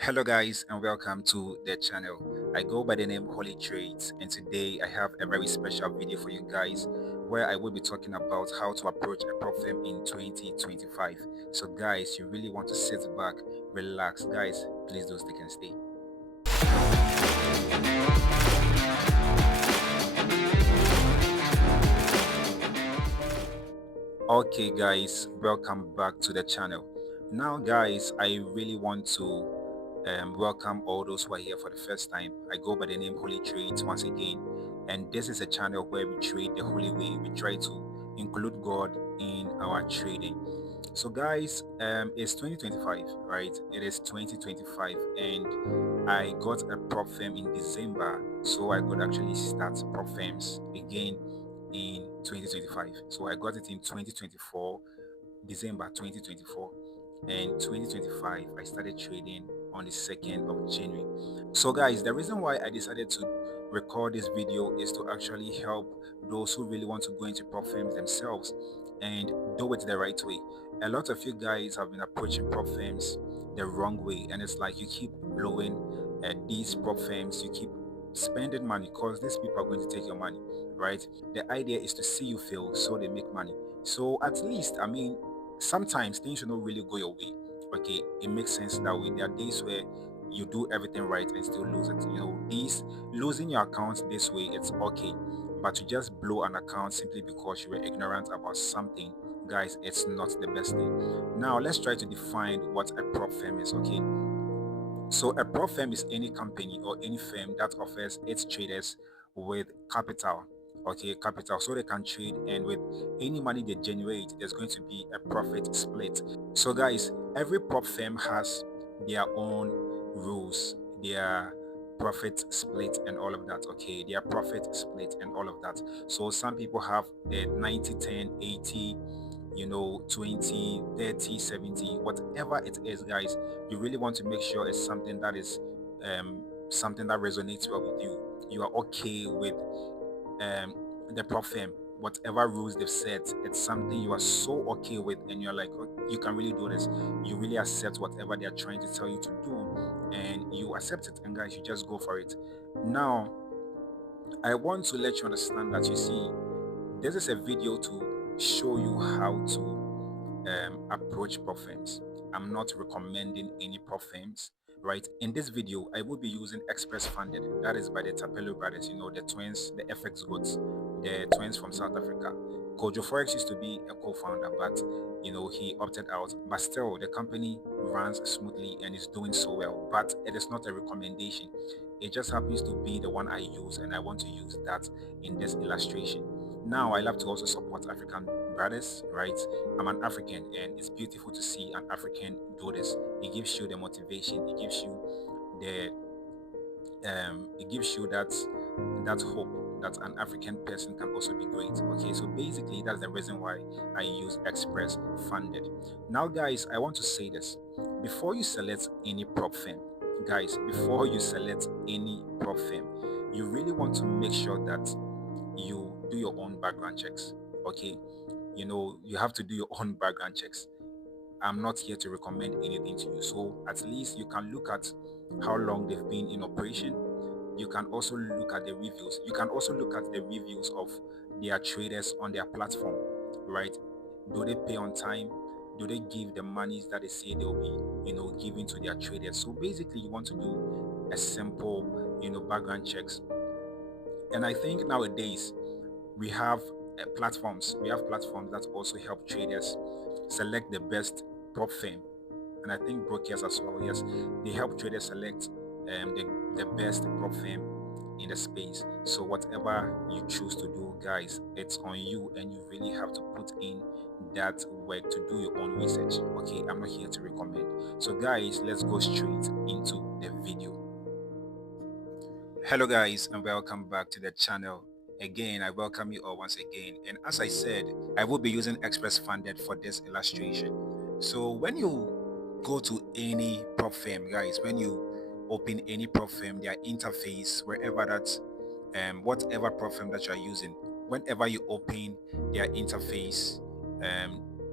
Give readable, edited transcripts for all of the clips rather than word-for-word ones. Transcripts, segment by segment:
Hello guys and welcome to the channel. I go by the name Holy Trades, and today I have a very special video for you guys where I will be talking about how to approach a prop firm in 2025. So guys, you really want to sit back, relax. Guys, please do stick and stay. Okay guys, welcome back to the channel. Now guys, I really want to welcome all those who are here for the first time. I go by the name Holy Trades once again, and this is a channel where we trade the holy way. We try to include God in our trading. So guys, it's 2025, right? It is 2025, and I got a prop firm in December, so I could actually start prop firms again in 2025. So I got it in 2024, December 2024, and 2025 I started trading on the 2nd of January. So guys, the reason why I decided to record this video is to actually help those who really want to go into prop firms themselves and do it the right way. A lot of you guys have been approaching prop firms the wrong way, and it's like you keep blowing at these prop firms, you keep spending money because these people are going to take your money, right? The idea is to see you fail so they make money. So at least, I mean, sometimes things should not really go your way. Okay, it makes sense that way. There are days where you do everything right and still lose it. These losing your account this way, it's okay. But to just blow an account simply because you were ignorant about something, guys, it's not the best thing. Now let's try to define what a prop firm is, okay? So a prop firm is any company or any firm that offers its traders with capital, okay, capital, so they can trade, and with any money they generate, there's going to be a profit split. So guys, every prop firm has their own rules, their profit split and all of that, okay, their profit split and all of that. So some people have the 90, 10, 80, 20, 30, 70, whatever it is, guys. You really want to make sure it's something that is something that resonates well with you. You are okay with um the prop firm, whatever rules they've set. It's something you are so okay with, and you're like, "Oh, you can really do this." You really accept whatever they're trying to tell you to do, and you accept it, and guys, you just go for it. Now I want to let you understand that, you see, this is a video to show you how to approach prop firms. I'm not recommending any prop firms, right? In this video, I will be using Express Funded. That is by the Tapelo brothers, the twins, the FX goats, the twins from South Africa. Kojo Forex used to be a co-founder, but he opted out. But still, the company runs smoothly and is doing so well. But it is not a recommendation. It just happens to be the one I use, and I want to use that in this illustration. Now, I love to also support African brothers, right? I'm an African, and it's beautiful to see an African do this. It gives you the motivation, the it gives you that hope that an African person can also be great. Okay, so basically that's the reason why I use Express Funded. Now guys, I want to say this. Before you select any prop firm, guys, before you select any prop firm, you really want to make sure that you do your own background checks. Okay, you have to do your own background checks. I'm not here to recommend anything to you, so at least you can look at how long they've been in operation. You can also look at the reviews. You can also look at the reviews of their traders on their platform, right? Do they pay on time? Do they give the monies that they say they'll be giving to their traders? So basically you want to do a simple background checks. And I think nowadays we have platforms that also help traders select the best prop firm, and I think brokers as well. Yes, they help traders select the best prop firm in the space. So whatever you choose to do, guys, it's on you, and you really have to put in that work to do your own research. Okay, I'm not here to recommend. So guys, let's go straight into the video. Hello guys, and welcome back to the channel. Again, I welcome you all once again, and as I said, I will be using Express Funded for this illustration. So when you go to any prop firm, guys, when you open any prop firm, their interface, wherever that whatever prop firm that you are using, whenever you open their interface,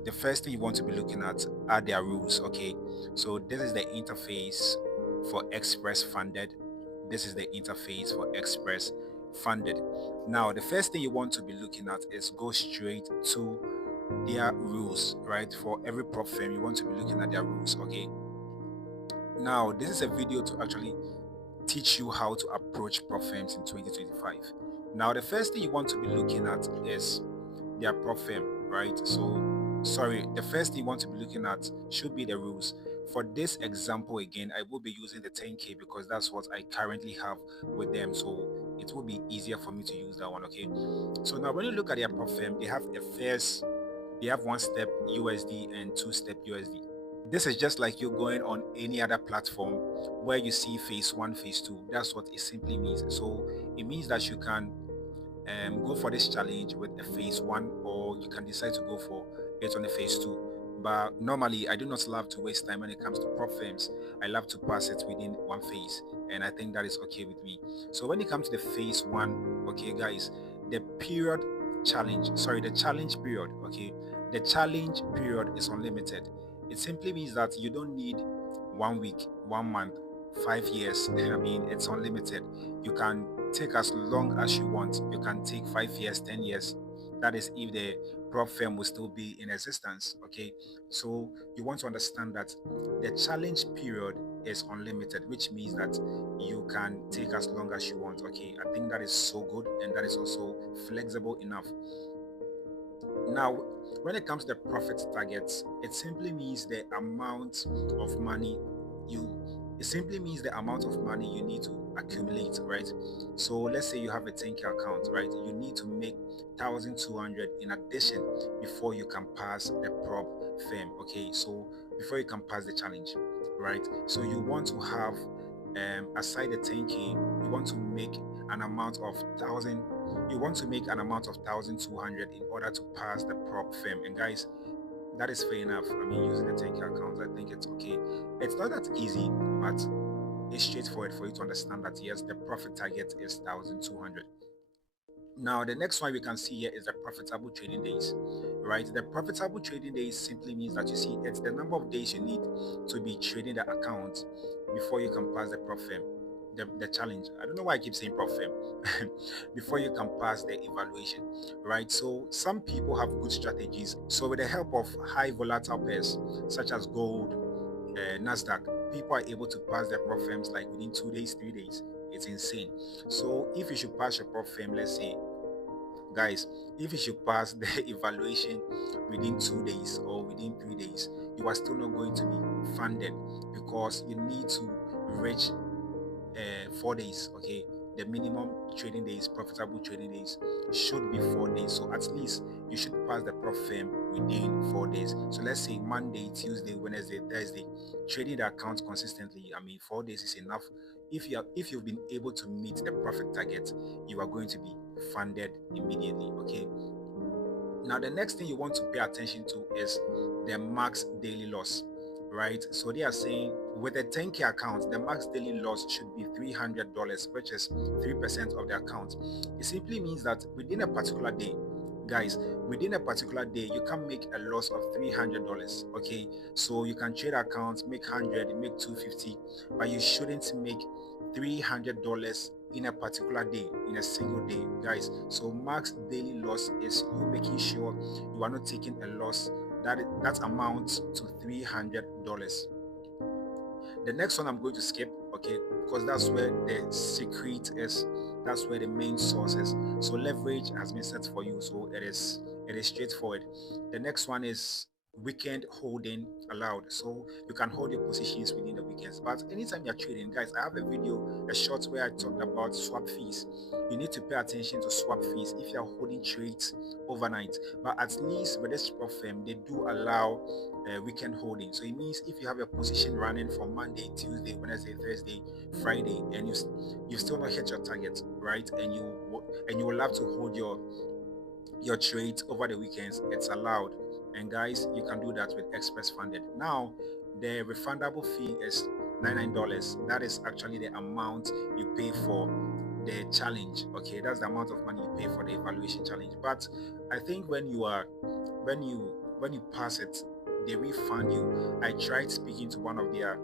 the first thing you want to be looking at are their rules. Okay, so this is the interface for express funded. This is the interface for express funded. Now the first thing you want to be looking at is go straight to their rules, right? For every prop firm you want to be looking at their rules. Okay, now this is a video to actually teach you how to approach prop firms in 2025. Now the first thing you want to be looking at is their prop firm, right? So sorry, the first thing you want to be looking at should be the rules. For this example again, I will be using the 10K because that's what I currently have with them, so it will be easier for me to use that one. Okay, so now when you look at their prop firm, they have one step USD and two step USD. This is just like you're going on any other platform where you see phase one, phase two. That's what it simply means. So it means that you can go for this challenge with a phase one, or you can decide to go for it on a phase two. But normally, I do not love to waste time when it comes to prop firms. I love to pass it within one phase, and I think that is okay with me. So when it comes to the phase one, okay, guys, the period the challenge period, okay, the challenge period is unlimited. It simply means that you don't need 1 week, 1 month, 5 years. I mean, it's unlimited. You can take as long as you want. You can take 5 years, 10 years. That is if the prop firm will still be in existence. Okay, so you want to understand that the challenge period is unlimited, which means that you can take as long as you want. Okay, I think that is so good, and that is also flexible enough. Now, when it comes to the profit targets, it simply means the amount of money you it simply means the amount of money you need to accumulate, right? So let's say you have a 10K account, right? You need to make 1,200 in addition before you can pass the prop firm. Okay, so before you can pass the challenge, right? So you want to have aside the 10K, you want to make an amount of 1,000 you want to make an amount of 1,200 in order to pass the prop firm. And guys, that is fair enough. I mean, using the 10K account, I think it's okay. It's not that easy, but it's straightforward for you to understand that yes, the profit target is 1,200. Now, the next one we can see here is the profitable trading days, right? The profitable trading days simply means that you see it's the number of days you need to be trading the account before you can pass the prop firm. The challenge. I don't know why I keep saying prop firm. Before you can pass the evaluation, right? So some people have good strategies. So with the help of high volatile pairs such as gold, Nasdaq, people are able to pass their prop firms like within 2 days, 3 days. It's insane. So if you should pass your prop firm, let's say, guys, if you should pass the evaluation within 2 days or within 3 days, you are still not going to be funded because you need to reach 4 days. Okay, the minimum trading days, profitable trading days, should be 4 days. So at least you should pass the prop firm within 4 days. So let's say Monday, Tuesday, Wednesday, Thursday, trading the account consistently. I mean, 4 days is enough. If you've been able to meet the profit target, you are going to be funded immediately. Okay, now the next thing you want to pay attention to is the max daily loss, right? So they are saying with a 10K account, the max daily loss should be $300, which is 3% of the account. It simply means that within a particular day, guys, within a particular day, you can make a loss of $300. Okay, so you can trade accounts, make 100, make 250, but you shouldn't make $300 in a particular day, in a single day, guys. So max daily loss is you making sure you are not taking a loss that amounts to $300. The next one I'm going to skip, okay, because that's where the secret is. That's where the main source is. So leverage has been set for you, so it is straightforward. The next one is weekend holding allowed. So you can hold your positions within the weekends. But anytime you're trading, guys, I have a video, a short where I talked about swap fees. You need to pay attention to swap fees if you're holding trades overnight. But at least with this prop firm, they do allow weekend holding. So it means if you have your position running from Monday, Tuesday, Wednesday, Thursday, Friday, and you still not hit your target, right? And you will have to hold your trades over the weekends, it's allowed. And guys, you can do that with express funded. Now the refundable fee is $99. That is actually the amount you pay for the challenge. Okay, that's the amount of money you pay for the evaluation challenge. But I think when you pass it, they refund you. I tried speaking to one of their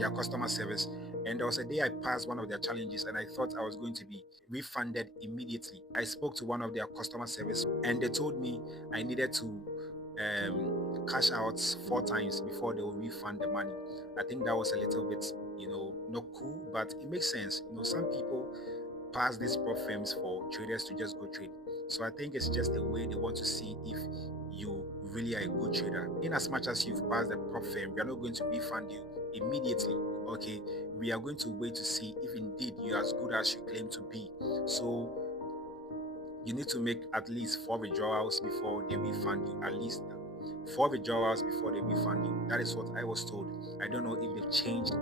their customer service. And there was a day I passed one of their challenges and I thought I was going to be refunded immediately. I spoke to one of their customer service and they told me I needed to cash out 4 times before they will refund the money. I think that was a little bit, not cool, but it makes sense. Some people pass these prop firms for traders to just go trade. So I think it's just a way they want to see if you really are a good trader. In as much as you've passed the prop firm, we are not going to refund you immediately. Okay, we are going to wait to see if indeed you're as good as you claim to be. So you need to make at least 4 withdrawals before they refund you. At least 4 withdrawals before they refund you. That is what I was told. I don't know if they've changed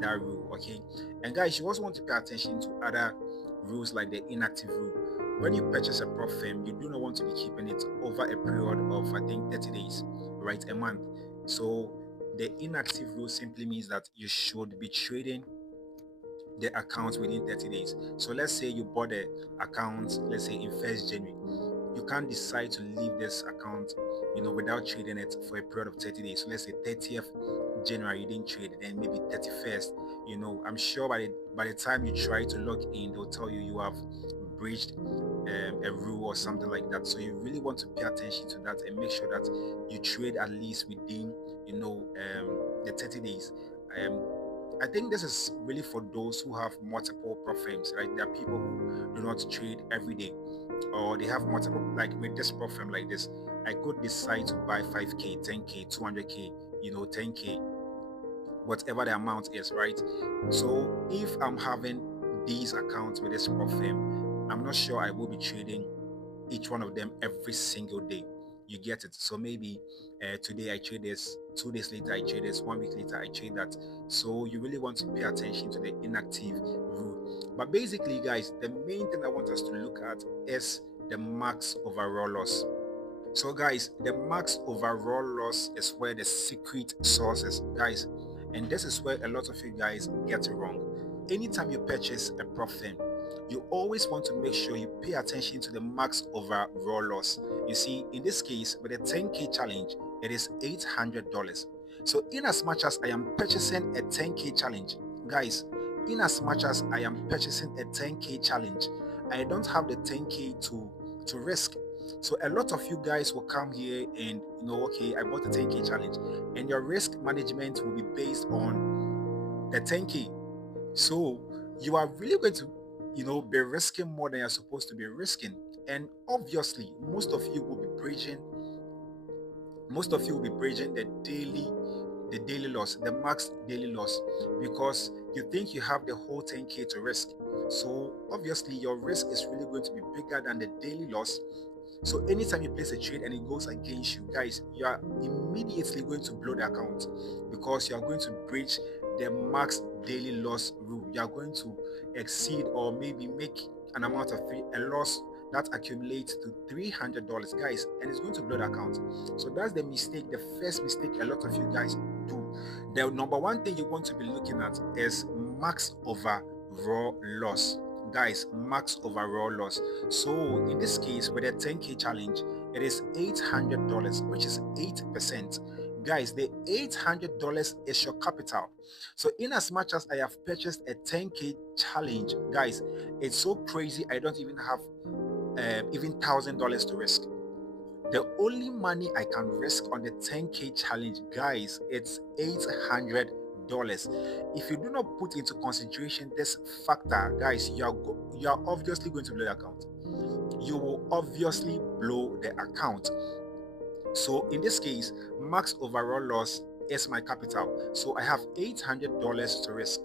that rule. Okay, and guys, you also want to pay attention to other rules like the inactive rule. When you purchase a prop firm, you do not want to be keeping it over a period of, I think, 30 days, right? A month. So the inactive rule simply means that you should be trading the account within 30 days. So let's say you bought the account, let's say in 1st January. You can't decide to leave this account, without trading it for a period of 30 days. So let's say 30th January you didn't trade, then maybe 31st. I'm sure by the time you try to log in, they'll tell you you have breached a rule or something like that. So you really want to pay attention to that and make sure that you trade at least within the 30 days. I think this is really for those who have multiple prop firms, right? There are people who do not trade every day, or they have multiple, like with this prop firm like this. I could decide to buy 5k, 10k, 200k, 10k, whatever the amount is, right? So if I'm having these accounts with this prop firm, I'm not sure I will be trading each one of them every single day. You get it? So maybe today I trade this, 2 days later I trade this, 1 week later I trade that. So you really want to pay attention to the inactive rule. But basically, guys, the main thing I want us to look at is the max overall loss. So guys, the max overall loss is where the secret sauce is, guys. And this is where a lot of you guys get it wrong. Anytime you purchase a prop firm, you always want to make sure you pay attention to the max overall loss. You see, in this case, with a 10k challenge, it is $800. So in as much as I am purchasing a 10k challenge, guys, in as much as I am purchasing a 10k challenge, I don't have the 10k to risk. So a lot of you guys will come here and okay, I bought a 10k challenge, and your risk management will be based on the 10k. So you are really going to be risking more than you're supposed to be risking. And obviously most of you will be bridging the daily loss, the max daily loss, because you think you have the whole 10k to risk. So obviously your risk is really going to be bigger than the daily loss. So anytime you place a trade and it goes against you, guys, you are immediately going to blow the account, because you are going to breach the max daily loss rule. You are going to exceed or maybe make an amount of a loss that accumulates to $300, guys, and it's going to blow the account. So that's the mistake, the first mistake a lot of you guys do. The number one thing you want to be looking at is max overall loss. Guys, max overall loss. So in this case, with a 10k challenge, it is $800, which is 8%. Guys, the $800 is your capital. So in as much as I have purchased a 10k challenge, guys, it's so crazy I don't even have even $1,000 to risk. The only money I can risk on the 10k challenge, guys, it's $800. If you do not put into consideration this factor, guys, you are obviously going to blow the account. You will obviously blow the account. So in this case, max overall loss is my capital. So I have $800 to risk.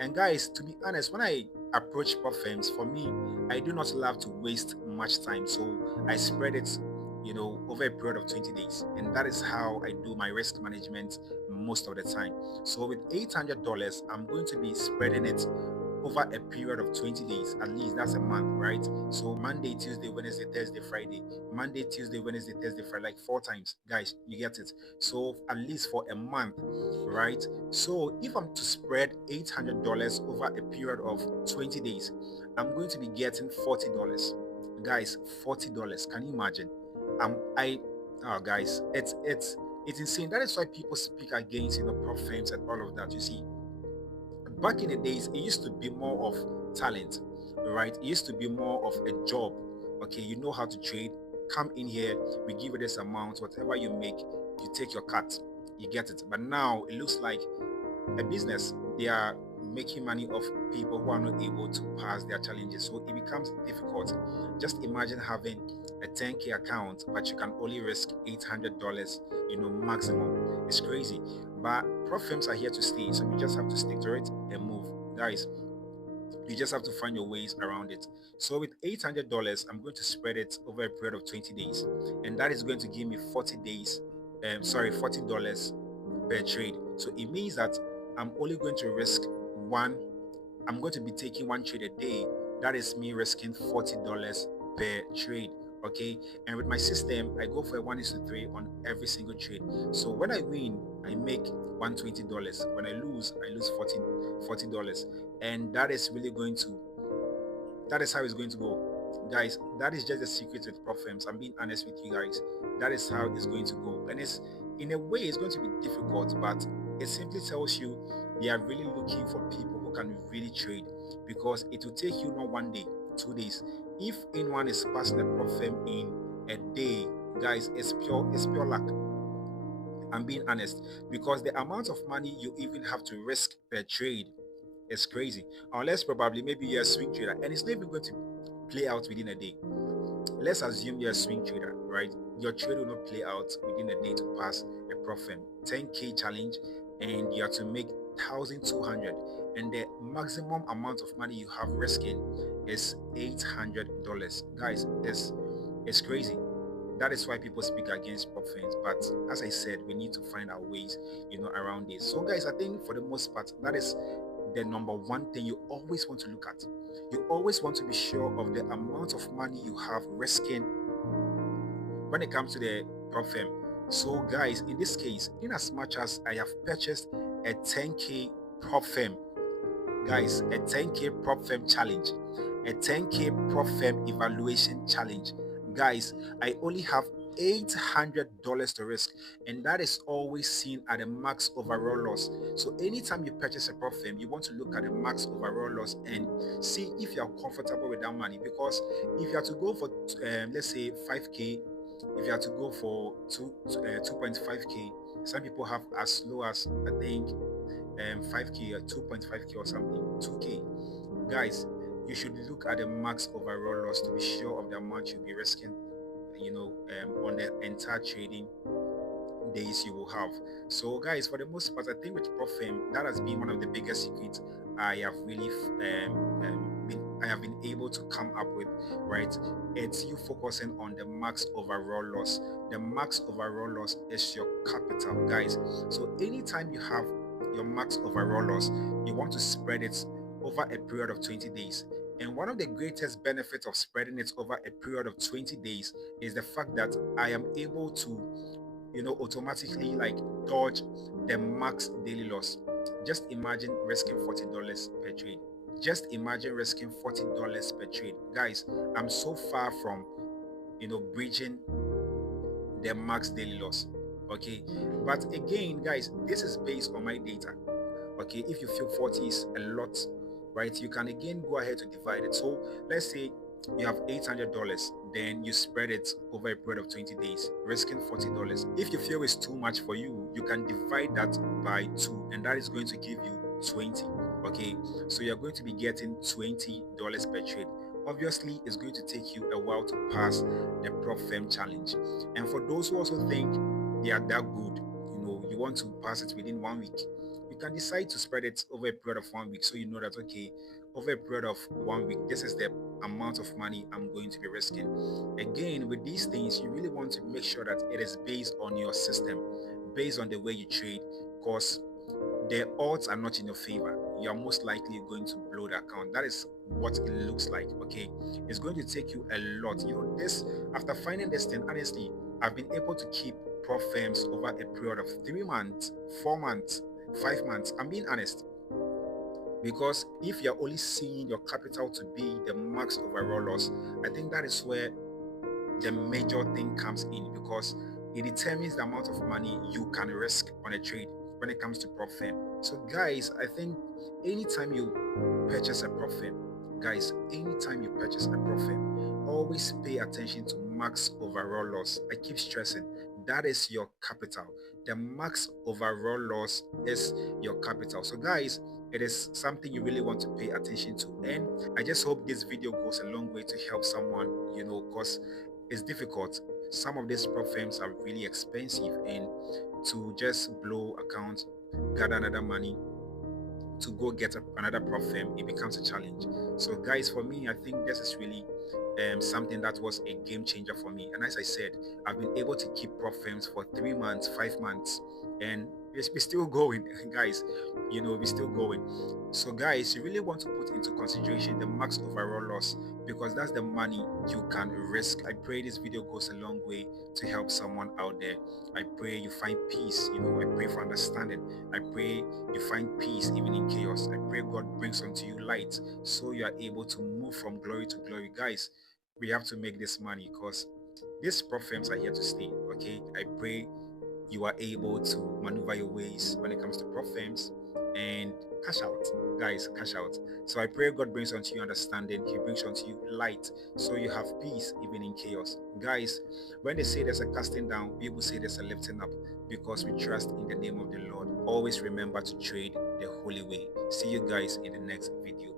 And guys, to be honest, when I approach prop firms, for me, I do not love to waste much time. So I spread it, over a period of 20 days. And that is how I do my risk management most of the time. So with $800, I'm going to be spreading it over a period of 20 days. At least that's a month, right? So Monday, Tuesday, Wednesday, Thursday, Friday. Monday, Tuesday, Wednesday, Thursday, Friday, like 4 times. Guys, you get it. So at least for a month, right? So if I'm to spread $800 over a period of 20 days, I'm going to be getting $40. Guys, $40. Can you imagine? Guys, it's insane. That is why people speak against prop firms and all of that. You see, Back in the days, it used to be more of talent, right? It used to be more of a job. Okay, you know how to trade. Come in here, we give you this amount. Whatever you make, you take your cut. You get it. But now it looks like a business. They are making money off people who are not able to pass their challenges. So it becomes difficult. Just imagine having a 10K account, but you can only risk $800, maximum. It's crazy. But prop firms are here to stay. So you just have to stick to it and move. Guys, you just have to find your ways around it. So with $800, I'm going to spread it over a period of 20 days. And that is going to give me 40 days, $40 per trade. So it means that I'm only going to risk one, I'm going to be taking one trade a day. That is me risking $40 per trade. Okay. And with my system, I go for a 1:3 on every single trade. So when I win, I make $120. When I lose, I lose $40. And that is how it's going to go, guys. That is just the secret with prop firms. I'm being honest with you guys. That is how it's going to go. And it's, in a way, it's going to be difficult, but it simply tells you they are really looking for people who can really trade, because it will take you not 1 day, 2 days. If anyone is passing a prop firm in a day, guys, it's pure luck. I'm being honest, because the amount of money you even have to risk per trade is crazy. Unless probably maybe you're a swing trader and it's not even going to play out within a day. Let's assume you're a swing trader, right? Your trade will not play out within a day to pass a profit 10K challenge, and you have to make 1,200, and the maximum amount of money you have risking is $800. Guys, it's crazy. That is why people speak against prop firms. But as I said, we need to find our ways, around this. So, guys, I think for the most part, that is the number one thing you always want to look at. You always want to be sure of the amount of money you have risking when it comes to the prop firm. So, guys, in this case, in as much as I have purchased a 10K prop firm, guys, a 10K prop firm challenge, a 10K prop firm evaluation challenge, guys, I only have $800 to risk, and that is always seen at the max overall loss. So anytime you purchase a prop firm, you want to look at the max overall loss and see if you are comfortable with that money. Because if you are to go for let's say 5K, if you are to go for 2.5K, some people have as low as, I think, 5K or 2.5K or something, 2K. Guys, you should look at the max overall loss to be sure of the amount you'll be risking, on the entire trading days you will have. So, guys, for the most part, I think with prop firm, that has been one of the biggest secrets I have really I have been able to come up with, right? It's you focusing on the max overall loss. The max overall loss is your capital, guys. So anytime you have your max overall loss, you want to spread it over a period of 20 days. And one of the greatest benefits of spreading it over a period of 20 days is the fact that I am able to, automatically like dodge the max daily loss. Just imagine risking $40 per trade. Just imagine risking $40 per trade. Guys, I'm so far from, breaching the max daily loss. Okay. But again, guys, this is based on my data. Okay, if you feel 40 is a lot, right, you can again go ahead to divide it. So let's say you have $800, then you spread it over a period of 20 days, risking $40. If you feel it's too much for you, you can divide that by 2, and that is going to give you 20. Okay, so you're going to be getting $20 per trade. Obviously, it's going to take you a while to pass the prop firm challenge. And for those who also think they are that good, you want to pass it within 1 week, you can decide to spread it over a period of 1 week, so you know that, okay, over a period of 1 week, this is the amount of money I'm going to be risking. Again, with these things, you really want to make sure that it is based on your system, based on the way you trade, because the odds are not in your favor. You are most likely going to blow the account. That is what it looks like. Okay, it's going to take you a lot. This, after finding this thing, honestly, I've been able to keep prop firms over a period of 3 months, 4 months, 5 months. I'm being honest, because if you're only seeing your capital to be the max overall loss, I think that is where the major thing comes in, because it determines the amount of money you can risk on a trade when it comes to prop firm. So guys, I think anytime you purchase a profit, guys, anytime you purchase a profit, always pay attention to max overall loss. I keep stressing that is your capital. The max overall loss is your capital. So guys, it is something you really want to pay attention to, and I just hope this video goes a long way to help someone, because it's difficult. Some of these prop firms are really expensive, and to just blow accounts, gather another money to go get another prop firm, it becomes a challenge. So guys, for me, I think this is really something that was a game changer for me. And as I said, I've been able to keep prop firms for 3 months, 5 months, and we're still going. Guys, we're still going. So guys, you really want to put into consideration the max overall loss, because that's the money you can risk. I pray this video goes a long way to help someone out there. I pray you find peace. I pray for understanding. I pray you find peace even in chaos. I pray God brings unto you light so you are able to move from glory to glory. Guys, we have to make this money because these prop firms are here to stay. Okay, I pray you are able to maneuver your ways when it comes to prop firms and cash out. Guys, cash out. So I pray God brings unto you understanding. He brings unto you light so you have peace even in chaos. Guys, when they say there's a casting down, people say there's a lifting up, because we trust in the name of the Lord. Always remember to trade the holy way. See you guys in the next video.